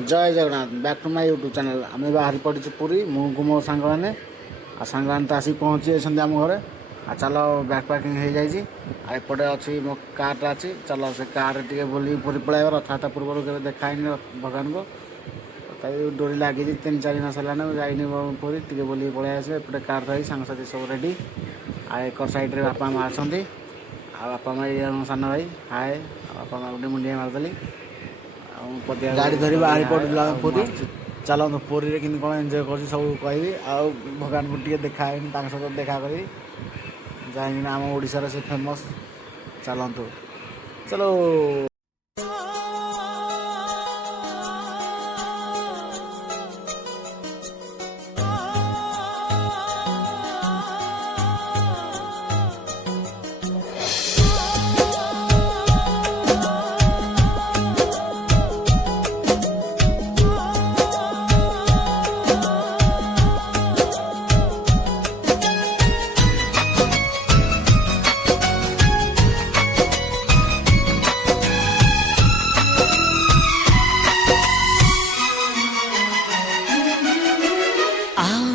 जय Jagannath back to my YouTube channel आम बाहरी पड़ी पुरी मुझे मो सांग मैंने सांग मैंने तो आसिक पहुँची जाती आम घर आ चल बैक पैकिंग हो जाए एपटे अच्छी मो कार अच्छी चल से कार टे बुल पुरी पलैब रथयात्रा पूर्व के देखानी भगवान को तभी डोरी लगी 3-4 मास है जाइनि पुरी टे बुल पलि आसे एपटे कार रही सांगसाथी सब रेडी आ एक साइड्रे बापा माँ अच्छा बापा माँ ये सान भाई हाय बापा माँ गोटे मुंडिया मारदेली गाड़ी धरी बाहरी पड़ा पुरी चलते पुरी कि कौन एंजय कर सब कहि भगवान को टे देखा सहित देखा करी जहाँकि आम ओडिशार से फेमस चलतु चलो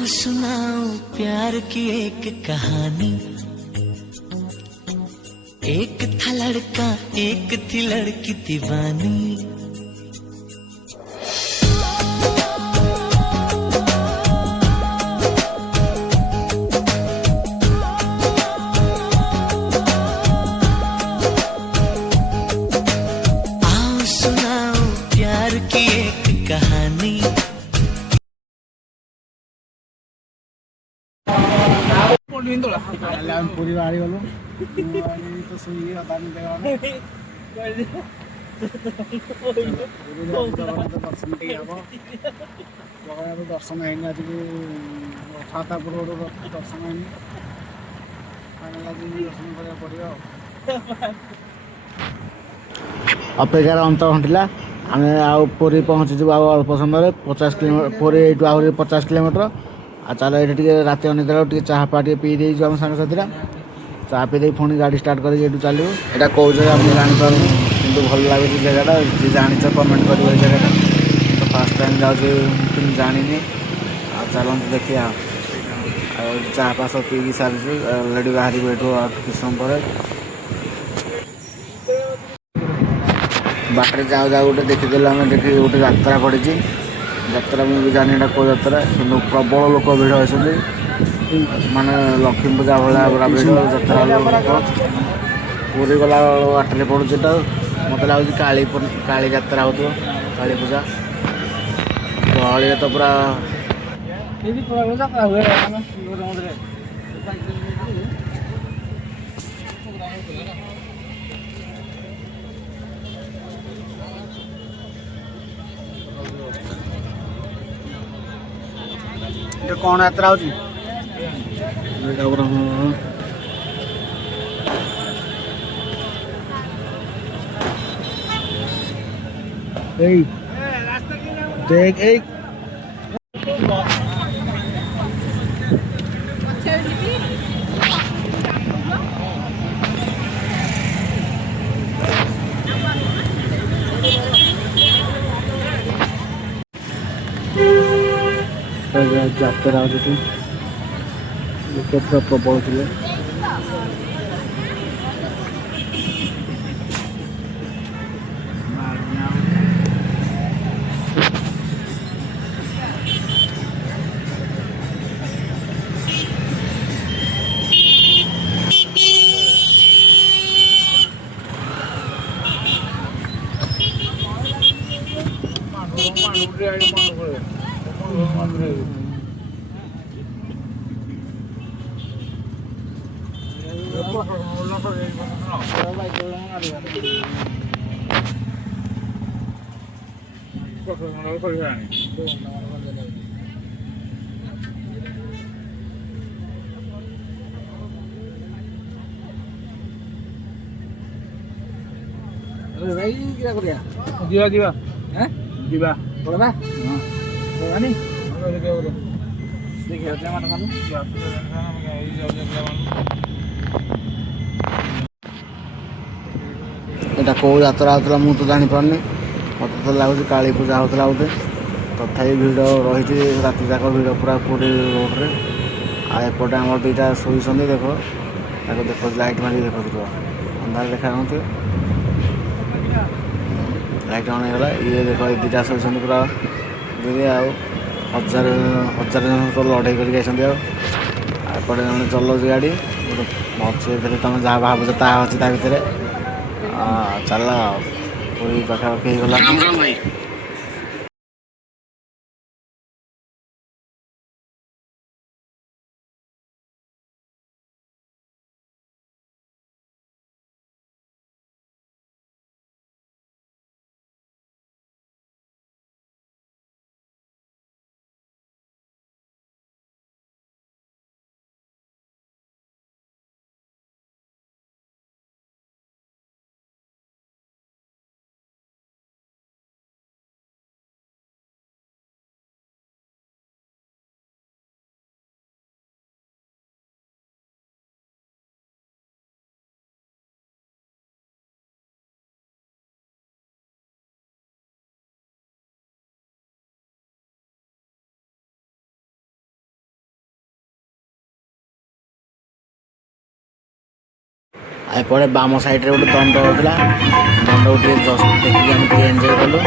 सुनाओ प्यार की एक कहानी। एक था लड़का एक थी लड़की दीवानी। आओ सुनाओ प्यार की एक कहानी। पूरी बाहरी गलु तो सुई दर्शन है आज रथयात्रा पूर्व दर्शन है दर्शन करा पड़ो अपेक्षार अंत घंटा आम आरी पहुँचीजु अल्प समय 50 किलोमीटर पुरी यू आहरी 50 किलोमीटर आ चलो ये रात अनिद्रा टे चाह पा पी देम सांग साथी चाह पी दे पुणी गाड़ी स्टार्ट कर चलो यहाँ कौ जगह मुझे जापार कि भल लगे जगह जी जानी कमेंट कर जगह तो फास्ट टाइम जाऊँ जानी चलते देखिए चाह पा सब पी सारी अलरेडी बाहर किस समय बाटे जाऊ जाऊ गोटे देखीदेलु आम देखिए गोटे यात्रा पड़ी यात्रा मुझे जानी कौ यात्रा कि प्रबल लोक भिड़ होती माने लक्ष्मी पूजा भाया पूरा भिड़ यात्रा लोक पूरी गला बाटे पड़ुचे मत लगे काली यात्रा हो काली पूजा गहली तो पूरा कौन यात्रा हो देख एक यात्रा लोक पूरा प्रबल थे जीवा जीवा जीवा पड़वा पड़वानी देखिए यहाँ कौ यात्रा होता मुझे तो जापारे ମୋତେ ତ ଲାଗୁଛି କାଳୀ ପୂଜା ହେଉଥିଲା ବୋଧେ। ତଥାପି ଭିଡ଼ ରହିଛି ରାତି ଯାକ ଭିଡ଼ ପୁରା ପୁରୀ ରୋଡ଼ରେ। ଆଉ ଏପଟେ ଆମର ଦୁଇଟା ଶୋଇଛନ୍ତି ଦେଖ, ତାକୁ ଦେଖ ଲାଇଟ୍ ମାରିକି ଦେଖୁଥିବ, ଅନ୍ଧାର ଦେଖାଯାଉଥିବ। ଲାଇଟ୍ ଅନ୍ ହେଇଗଲା, ଇଏ ଦେଖ ଏ ଦୁଇଟା ଶୋଇଛନ୍ତି ପୁରା ଦିଦି। ଆଉ ହଜାର ଜଣ ତ ଲଢ଼େଇ କରିକି ଆସିଛନ୍ତି। ଆଉ ଏପଟେ ଜଣେ ଚଲାଉଛି ଗାଡ଼ି, ଅଛି ଏଥିରେ ତୁମେ ଯାହା ଭାବୁଛ ତାହା ଅଛି ତା ଭିତରେ। ଚାଲ ପୁରୀ ପାଖାପାଖି ହେଇଗଲା। ଏପଟେ ବାମ ସାଇଡ଼ରେ ଗୋଟେ ଦଣ୍ଡ ହେଉଥିଲା, ଦଣ୍ଡକୁ ଟିକେ ଜଷ୍ଟ ଦେଖିକି ଆମେ ଟିକେ ଏନ୍ଜୟ କଲୁ।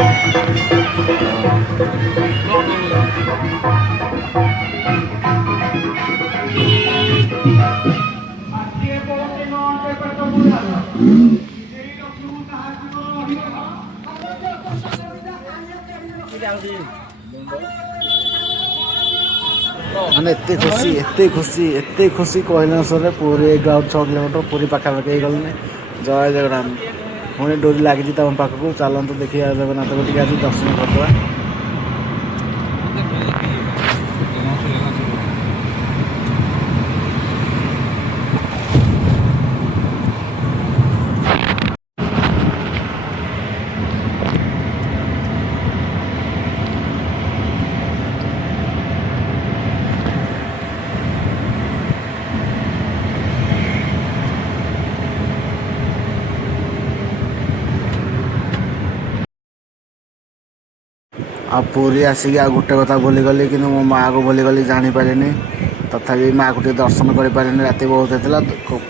ମାନେ ଏତେ ଖୁସି କହିଲେ ସରେ। ପୁରୀ ଏଇଠୁ ଆଉ 6 କିଲୋମିଟର, ପୁରୀ ପାଖାପାଖି ହେଇଗଲୁନି। ଜୟ ଜଗନ୍ନାଥ। ପୁଣି ଡୋରି ଲାଗିଛି ତମ ପାଖକୁ, ଚାଲନ୍ତୁ ଦେଖିବା ଜଗନ୍ନାଥଙ୍କୁ ଟିକେ ଆଜି ଦର୍ଶନ କରିଦେବା। ଆଉ ପୁରୀ ଆସିକି ଆଉ ଗୋଟେ କଥା ଭୁଲିଗଲି, କିନ୍ତୁ ମୋ ମାଆକୁ ଭୁଲିଗଲି, ଜାଣିପାରିଲିନି। ତଥାପି ମାଆକୁ ଟିକେ ଦର୍ଶନ କରିପାରିଲିନି, ରାତି ବହୁତ ହେଇଥିଲା,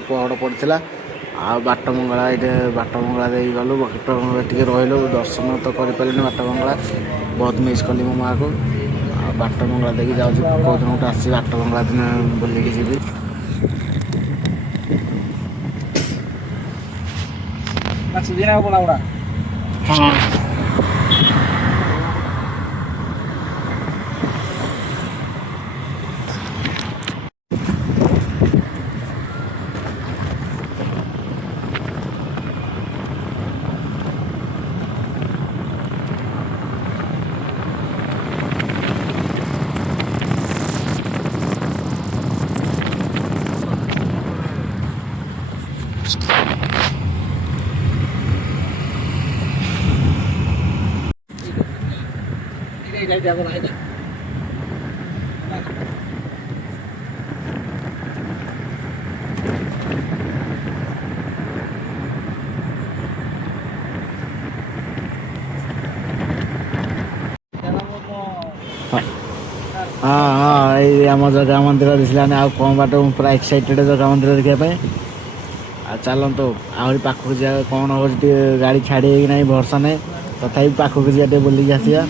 ପହଡ଼ ପଡ଼ିଥିଲା। ଆଉ ବାଟ ମଙ୍ଗଳା, ଏଇଠି ବାଟ ମଙ୍ଗଳା ଦେଇକି ଗଲୁ, ବାଟ ମଙ୍ଗଳା ଟିକେ ରହିଲୁ, ଦର୍ଶନ ତ କରିପାରିଲିନି। ବାଟ ମଙ୍ଗଳା ବହୁତ ମିସ୍ କଲି ମୋ ମାଆକୁ। ଆଉ ବାଟ ମଙ୍ଗଳା ଦେଇକି ଯାଉଛି, କେଉଁଦିନ ଗୋଟେ ଆସିଛି ବାଟ ମଙ୍ଗଳା ଦିନ ବୁଲିକି ଯିବି। ହଁ ଏଇ ଆମ ଜଗା ମନ୍ଦିର ଦିଶିଲାନି। ଆଉ କ'ଣ ବାଟ, ମୁଁ ପୁରା ଏକ୍ସାଇଟେଡ଼ ଜଗା ମନ୍ଦିର ଦେଖିବା ପାଇଁ। ଆଉ ଚାଲନ୍ତୁ ଆହୁରି ପାଖକୁ ଯିବା, କ'ଣ ହେଉଛି ଟିକେ ଗାଡ଼ି ଛାଡ଼ିବେ କି ନାହିଁ ଭରସା ନାହିଁ। ତଥାପି ପାଖକୁ ଯିବା, ଟିକେ ବୁଲିକି ଆସିବା।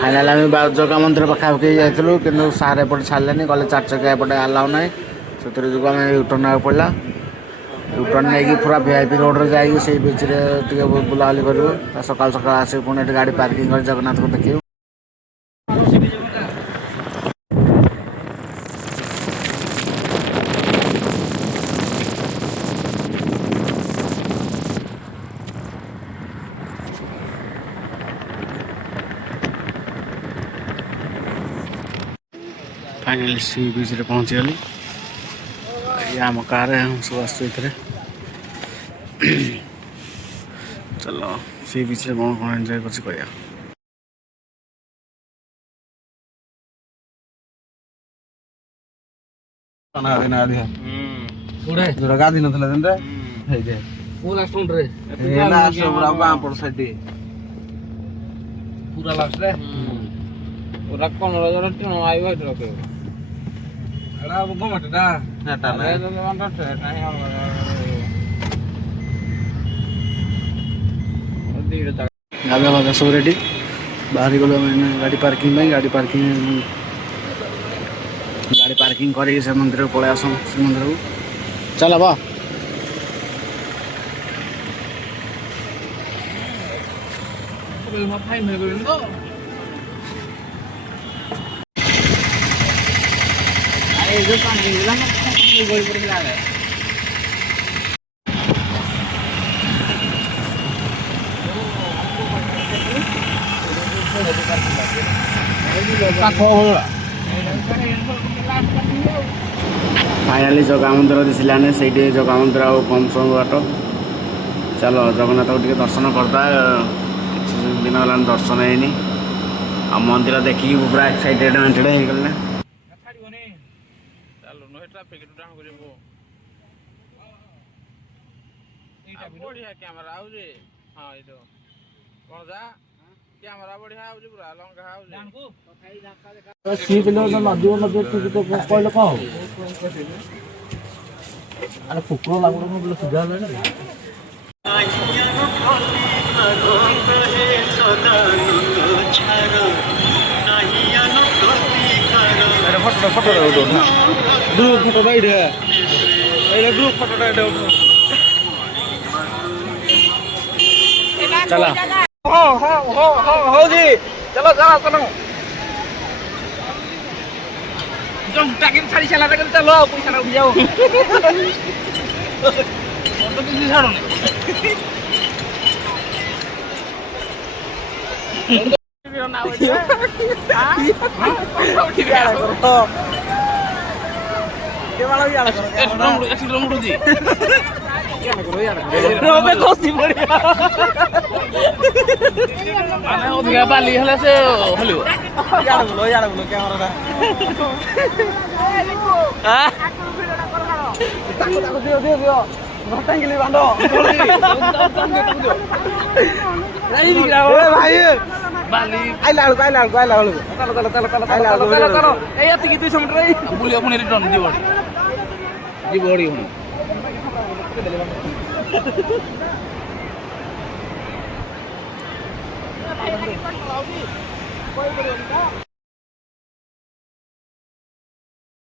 ଫାଇନାଲ ଆମେ ଜଗା ମନ୍ଦିର ପାଖାପାଖି ଯାଇଥିଲୁ, କିନ୍ତୁ ସାର୍ ଏପଟେ ଛାଡ଼ିଲେନି, କହିଲେ 4 ଚକିଆ ଏପଟେ ଆଲାଉ ନାହିଁ। ସେଥିରେ ଯୋଗୁଁ ଆମେ ୟୁଟର୍ନ ନେବାକୁ ପଡ଼ିଲା। ୟୁଟର୍ନ ନେଇକି ପୁରା VIP ରୋଡ଼ରେ ଯାଇକି ସେଇ ବିଚ୍ରେ ଟିକେ ବୁଲାବୁଲି କରିବୁ। ସକାଳୁ ଆସିକି ପୁଣି ଏଠି ଗାଡ଼ି ପାର୍କିଂ କରି ଜଗନ୍ନାଥଙ୍କୁ ଦେଖିବୁ। फाइनाली सी बीच रे पहुंची गली ये आम कार हम सब आसु इथरे चलो सी बीच रे कौन कौन एंजॉय करछि करिया जोड़ा गाधी नथला जंदे हेइ दे पूरा स्टोन रे ए लास्ट पूरा बाम पर साइड पूरा लास्ट रे पूरा कोन रे टिनो आइ भाई रखे एड़ा अब गमट ना नाटा ना अरे तो वन रट नहीं हम धीरे तक गाधा बाधा सब रेडी बाहरी गलो मैंने गाड़ी पार्किंग करके से मंदिर को पळे आसम श्री मंदिर को चल बा तो फाइन में गयो तो आई जो काम मिला ना गोल पर मिला है फाइनाली जगह मंदिर दिसलाने से जगह मंदिर आ कम समय बाट चलो जगन्नाथ को टे दर्शन करदा किसी दिन है दर्शन है आ मंदिर देखिए पूरा एक्साइटेड वांटेड हो गले चलो नो ट्रैफिक डाउन करबो एटा बढ़िया कैमरा आउ जे हां ई तो कोन जा कैमरा बढ़िया आउ जे पूरा लंगा आउ जे जानको सी किलो न नदी तो कहले कहो अरे फुकरो लागो न बोले सुधा ले फोटो ग्रुप फोटो भाई रे ए ग्रुप फोटो रे चला हो जी चलो चलो जम टाकिन सारी चला कर चलो पैसा ना जाओ और तो किसी छाड़ो नहीं ना हो जे हां उठी गया करो के वाला भी आला करो एक रमडू जी रोबे कोसी बढ़िया आने हो गया बाली हले से हलो यार बोलो कैमरा हां ताको दियो घटांगिली बांधो नहीं दिखा ए भाई बाली आइला चलो ए याती की 200 मीटर रे बुली अपने रिटर्न जी बॉडी हूं कोई करो